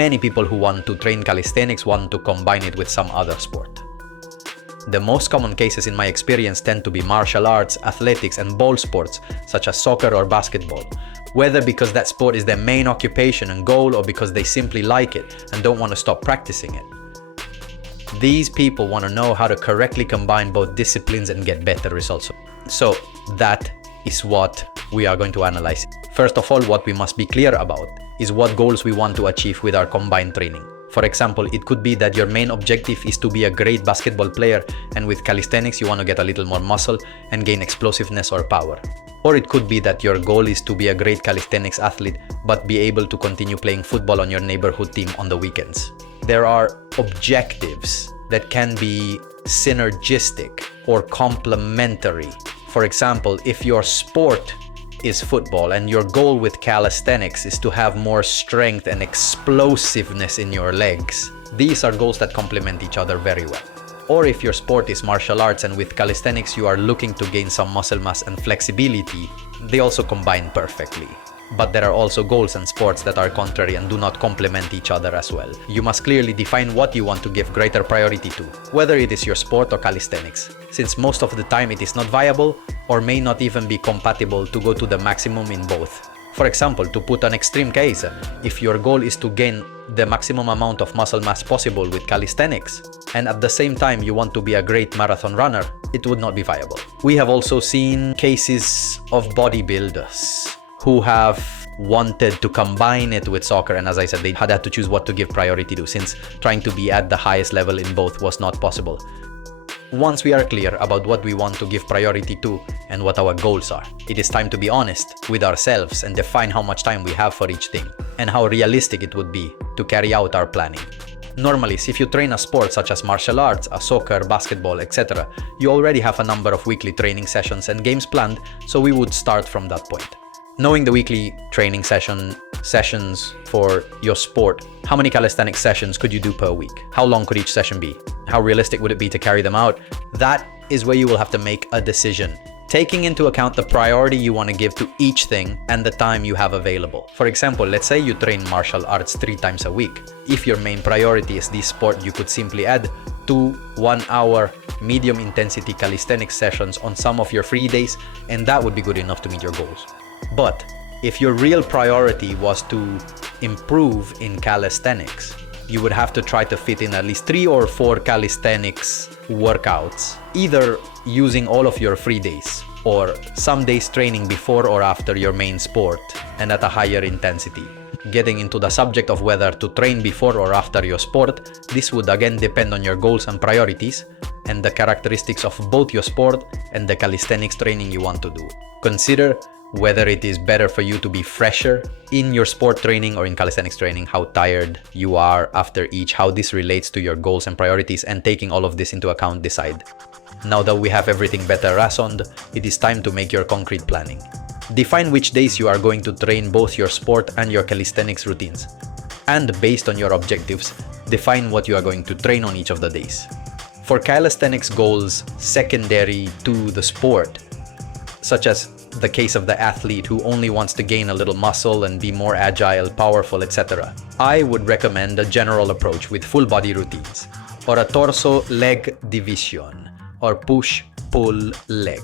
Many people who want to train calisthenics want to combine it with some other sport. The most common cases in my experience tend to be martial arts, athletics, and ball sports such as soccer or basketball, whether because that sport is their main occupation and goal or because they simply like it and don't want to stop practicing it. These people want to know how to correctly combine both disciplines and get better results. So that is what we are going to analyze. First of all, what we must be clear about is what goals we want to achieve with our combined training. For example, it could be that your main objective is to be a great basketball player, and with calisthenics you want to get a little more muscle and gain explosiveness or power. Or it could be that your goal is to be a great calisthenics athlete but be able to continue playing football on your neighborhood team on the weekends. There are objectives that can be synergistic or complementary. For example, if your sport is football and your goal with calisthenics is to have more strength and explosiveness in your legs, these are goals that complement each other very well. Or if your sport is martial arts and with calisthenics you are looking to gain some muscle mass and flexibility, they also combine perfectly. But there are also goals and sports that are contrary and do not complement each other as well. You must clearly define what you want to give greater priority to, whether it is your sport or calisthenics, since most of the time it is not viable or may not even be compatible to go to the maximum in both. For example, to put an extreme case, if your goal is to gain the maximum amount of muscle mass possible with calisthenics, and at the same time you want to be a great marathon runner, it would not be viable. We have also seen cases of bodybuilders who have wanted to combine it with soccer, and as I said, they had to choose what to give priority to, since trying to be at the highest level in both was not possible. Once we are clear about what we want to give priority to and what our goals are, it is time to be honest with ourselves and define how much time we have for each thing and how realistic it would be to carry out our planning. Normally, if you train a sport such as martial arts, a soccer, basketball, etc., you already have a number of weekly training sessions and games planned, so we would start from that point. Knowing the weekly training sessions for your sport, how many calisthenics sessions could you do per week? How long could each session be? How realistic would it be to carry them out? That is where you will have to make a decision, taking into account the priority you want to give to each thing and the time you have available. For example, let's say you train martial arts 3 times a week. If your main priority is this sport, you could simply add 2 1-hour medium intensity calisthenics sessions on some of your free days, and that would be good enough to meet your goals. But if your real priority was to improve in calisthenics, you would have to try to fit in at least 3 or 4 calisthenics workouts, either using all of your free days or some days training before or after your main sport and at a higher intensity. Getting into the subject of whether to train before or after your sport, this would again depend on your goals and priorities and the characteristics of both your sport and the calisthenics training you want to do. Consider whether it is better for you to be fresher in your sport training or in calisthenics training, how tired you are after each, how this relates to your goals and priorities, and taking all of this into account, decide. Now that we have everything better reasoned, it is time to make your concrete planning. Define which days you are going to train both your sport and your calisthenics routines. And based on your objectives, define what you are going to train on each of the days. For calisthenics goals secondary to the sport, such as the case of the athlete who only wants to gain a little muscle and be more agile, powerful, etc., I would recommend a general approach with full body routines, or a torso-leg division, or push-pull-leg.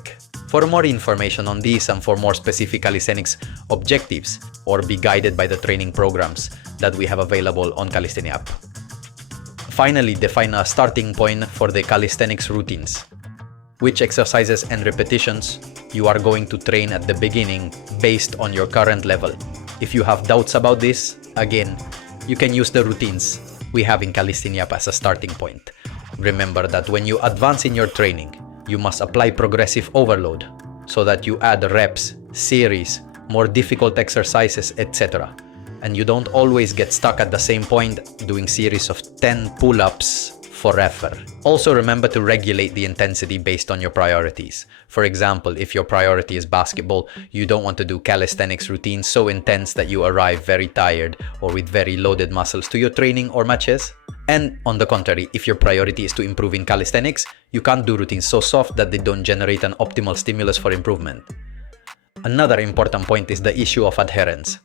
For more information on these and for more specific calisthenics objectives, or be guided by the training programs that we have available on Calisthenia app. Finally, define a starting point for the calisthenics routines. Which exercises and repetitions you are going to train at the beginning based on your current level. If you have doubts about this, again, you can use the routines we have in Calisthenia app as a starting point. Remember that when you advance in your training, you must apply progressive overload so that you add reps, series, more difficult exercises, etc. And you don't always get stuck at the same point doing series of 10 pull-ups forever. Also remember to regulate the intensity based on your priorities. For example, if your priority is basketball, you don't want to do calisthenics routines so intense that you arrive very tired or with very loaded muscles to your training or matches. And on the contrary, if your priority is to improve in calisthenics, you can't do routines so soft that they don't generate an optimal stimulus for improvement. Another important point is the issue of adherence.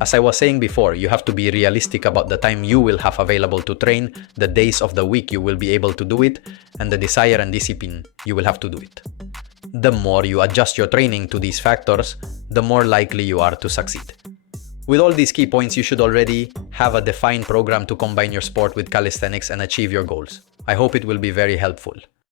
As I was saying before, you have to be realistic about the time you will have available to train, the days of the week you will be able to do it, and the desire and discipline you will have to do it. The more you adjust your training to these factors, the more likely you are to succeed. With all these key points, you should already have a defined program to combine your sport with calisthenics and achieve your goals. I hope it will be very helpful.